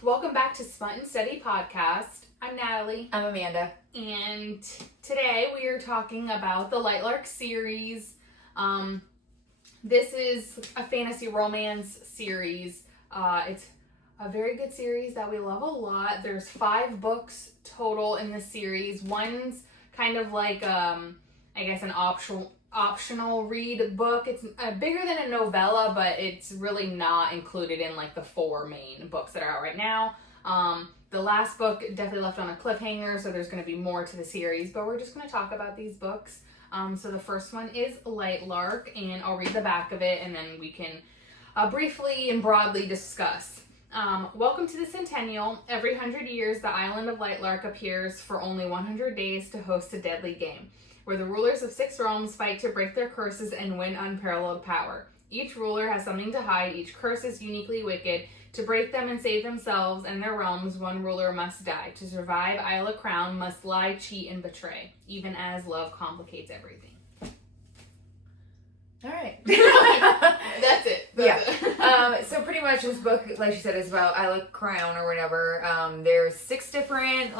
Welcome back to Smut and Steady Podcast. I'm Natalie. I'm Amanda. And today we are talking about the Lightlark series. This is a fantasy romance series. It's a very good series that we love a lot. There's 5 books total in the series. One's kind of like, I guess, an optional read book. It's bigger than a novella, but it's really not included in like the 4 main books that are out right now. The last book definitely left on a cliffhanger, so there's going to be more to the series, but we're just going to talk about these books. So the first one is Lightlark, and I'll read the back of it, and then we can briefly and broadly discuss. Welcome to the Centennial. Every 100 years, the island of Lightlark appears for only 100 days to host a deadly game, where the rulers of 6 realms fight to break their curses and win unparalleled power. Each ruler has something to hide. Each curse is uniquely wicked. To break them and save themselves and their realms, one ruler must die. To survive, Isla Crown must lie, cheat, and betray, even as love complicates everything. All right. That's it. So pretty much this book, like she said, is about Isla Crown or whatever. There's 6 different,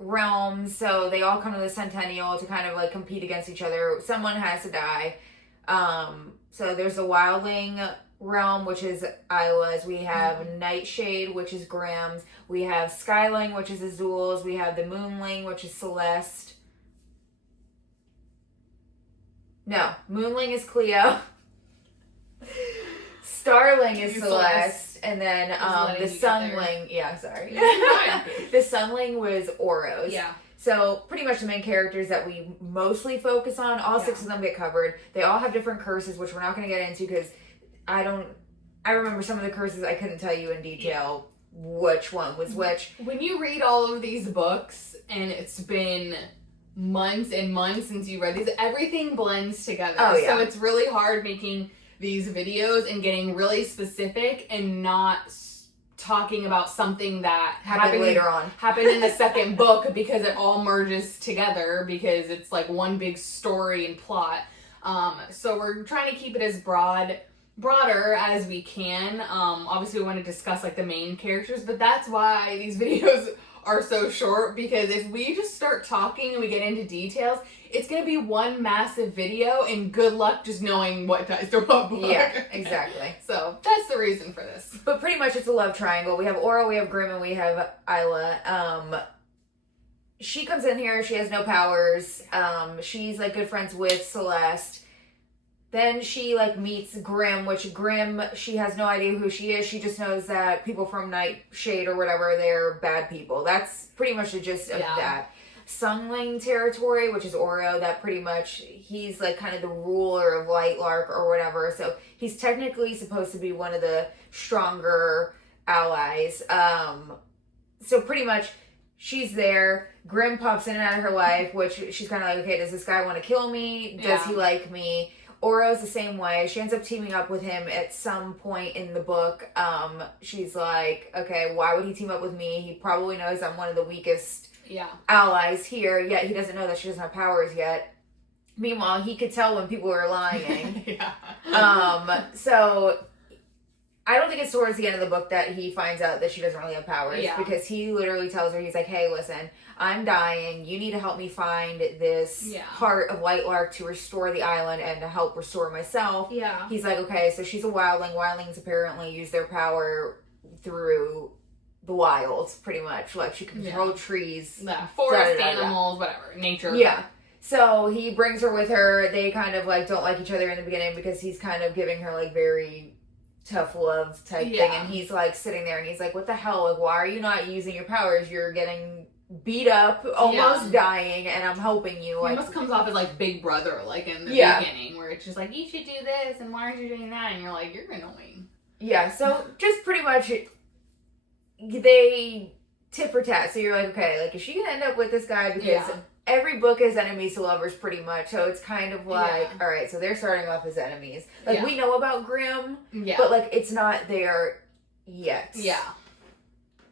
realms, so they all come to the Centennial to kind of, compete against each other. Someone has to die. So there's the Wildling realm, which is Isla's. We have Nightshade, which is Grimm's. We have Skyling, which is Azul's. We have the Moonling, which is Celeste. No, Moonling is Cleo. Starling is Celeste. And then the Sunling, the Sunling was Oros. Yeah. So pretty much the main characters that we mostly focus on, all 6 of them get covered. They all have different curses, which we're not going to get into because I remember some of the curses. I couldn't tell you in detail which one was which. When you read all of these books, and it's been months and months since you read these, everything blends together. Oh, yeah. So it's really hard making these videos and getting really specific and not talking about something that happened later on. Happened in the second book because it all merges together because it's like one big story and plot. So we're trying to keep it as broader as we can. Obviously we want to discuss the main characters, but that's why these videos are so short, because if we just start talking and we get into details, it's going to be one massive video, and good luck just knowing what ties to what book. Yeah, exactly. So that's the reason for this. But pretty much it's a love triangle. We have Aura, we have Grimm, and we have Isla. She comes in here, she has no powers. She's good friends with Celeste. Then she meets Grimm, which Grimm, she has no idea who she is. She just knows that people from Nightshade or whatever, they're bad people. That's pretty much the gist of that. Sunling territory, which is Oro, that pretty much, he's kind of the ruler of Lightlark or whatever. So he's technically supposed to be one of the stronger allies. So pretty much she's there. Grimm pops in and out of her life, which she's kind of okay, does this guy want to kill me? Does he like me? Oro's the same way. She ends up teaming up with him at some point in the book. She's like, okay, why would he team up with me? He probably knows I'm one of the weakest allies here, yet he doesn't know that she doesn't have powers yet. Meanwhile, he could tell when people were lying. So I don't think it's towards the end of the book that he finds out that she doesn't really have powers, because he literally tells her, he's like, hey, listen, I'm dying. You need to help me find this part of Lightlark to restore the island and to help restore myself. Yeah. He's like, okay, so she's a wildling. Wildlings apparently use their power through the wilds, pretty much. She can control trees. Forest animals, whatever. Nature. Yeah. So he brings her with her. They kind of don't like each other in the beginning because he's kind of giving her very tough love type thing. And he's sitting there and he's like, what the hell? Why are you not using your powers? You're getting beat up, almost dying, and I'm helping you. He almost comes off as big brother, in the beginning, where it's just you should do this, and why aren't you doing that? And you're like, you're annoying. Yeah, so just pretty much, they tit for tat. So you're like, okay, is she gonna end up with this guy? Because every book is enemies to lovers, pretty much. So it's kind of all right, so they're starting off as enemies. We know about Grimm, but it's not there yet. Yeah.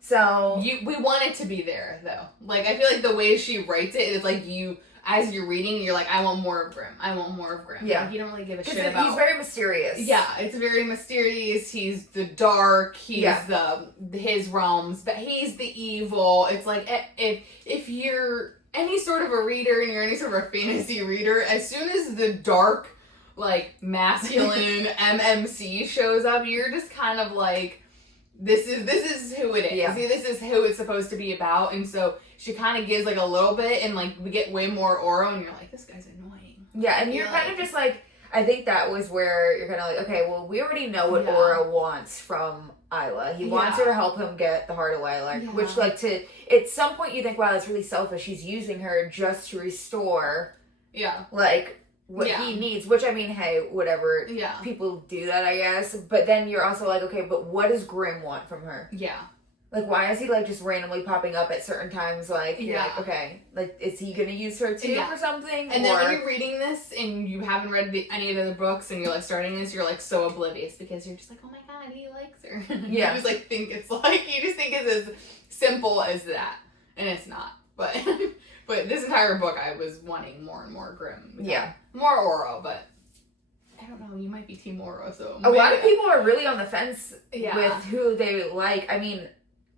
So we want it to be there, though. I feel the way she writes it is you as you're reading, you're like, I want more of Grimm. I want more of Grimm. Yeah. Like, you don't really give a shit about. He's very mysterious. Yeah, it's very mysterious. He's the dark. He's his realms, but he's the evil. It's like if you're any sort of a reader and you're any sort of a fantasy reader, as soon as the dark, like, masculine MMC shows up, you're just kind of like, this is who it is. Yeah. This is who it's supposed to be about. And so she kind of gives like a little bit, and like we get way more Oro, and you're like, this guy's annoying. Yeah, and you're kind of just like, I think that was where you're kind of like, okay, well, we already know what Oro wants from Isla. He wants her to help him get the heart of Lightlark, which, like, at some point you think, wow, that's really selfish. He's using her just to restore, like, what he needs, which, I mean, hey, whatever. Yeah. People do that, I guess. But then you're also like, okay, but what does Grimm want from her? Yeah. Like, why is he, like, just randomly popping up at certain times? Like, you're like, okay, like, is he going to use her too for something? And then when you're reading this and you haven't read any of the other books and you're, like, starting this, you're, like, so oblivious because you're just like, oh my god, he likes her. You just, like, think it's, like, you just think it's as simple as that. And it's not. But this entire book, I was wanting more and more Grimm. Yeah. More Oro, but I don't know, you might be Team Oro, so... A lot of people are really on the fence with who they like. I mean...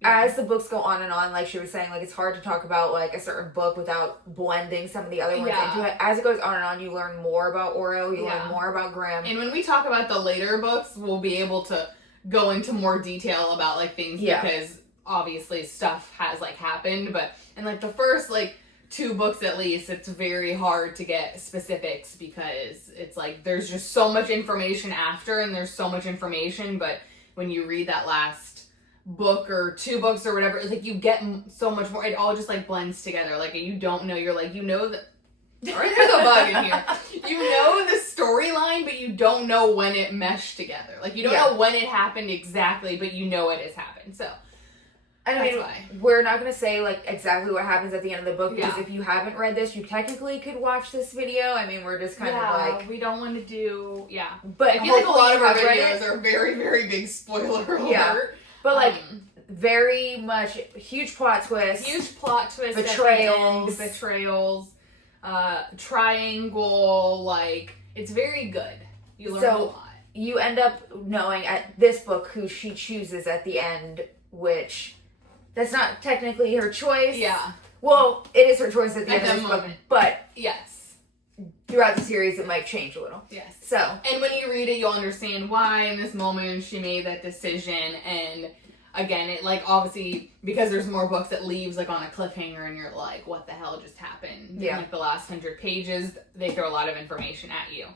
As the books go on and on, like she was saying, like, it's hard to talk about, like, a certain book without blending some of the other ones into it. As it goes on and on, you learn more about Oro, you learn more about Grimm. And when we talk about the later books, we'll be able to go into more detail about, like, things because obviously stuff has, like, happened. But in, like, the first, like, 2 books at least, it's very hard to get specifics because it's, like, there's just so much information after and there's so much information. But when you read that last book or 2 books or whatever, it's like you get so much more. It all just like blends together. Like you don't know. You're like, you know that. Sorry, there's a bug in here. You know the storyline, but you don't know when it meshed together. Like you don't know when it happened exactly, but you know it has happened. So I mean, we're not going to say like exactly what happens at the end of the book because if you haven't read this, you technically could watch this video. I mean, we're just kind of like we don't want to do But I feel like a lot of our videos are very, very big spoiler alert. Yeah. But, like, very much huge plot twist. Huge plot twist. Betrayals. Triangle. Like, it's very good. You learn a lot. You end up knowing at this book who she chooses at the end, which that's not technically her choice. Yeah. Well, it is her choice at the end of this book. But yes. Throughout the series, it might change a little. Yes. So. And when you read it, you'll understand why in this moment she made that decision. And again, it like obviously because there's more books, it leaves like on a cliffhanger, and you're like, what the hell just happened? Yeah. In, like the last 100 pages, they throw a lot of information at you.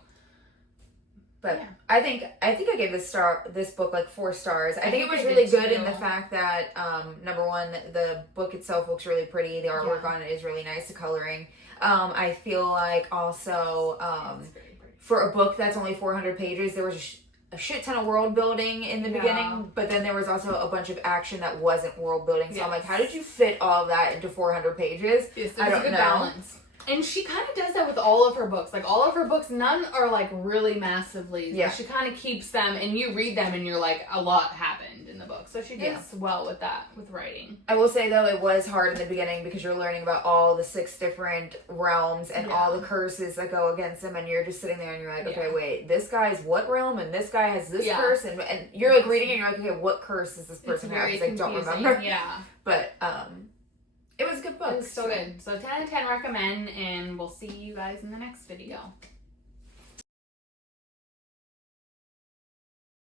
But I think I gave this book like 4 stars. I think it was really good in the fact that number one, the book itself looks really pretty. The artwork on it is really nice. The coloring. I feel like also for a book that's only 400 pages, there was a shit ton of world building in the beginning, but then there was also a bunch of action that wasn't world building. So I'm like, how did you fit all of that into 400 pages? Yes, I don't know. Balance. And she kind of does that with all of her books. Like, all of her books, none are, like, really massively. Yeah. She kind of keeps them, and you read them, and you're like, a lot happened in the book. So she does well with that, with writing. I will say, though, it was hard in the beginning because you're learning about all the 6 different realms and all the curses that go against them, and you're just sitting there, and you're like, okay, wait, this guy's what realm, and this guy has this curse, and you're, like, reading, and you're like, okay, what curse does this person have? Because I don't remember. Yeah. But, it was a good book. It was so good. So 10 out of 10 recommend, and we'll see you guys in the next video.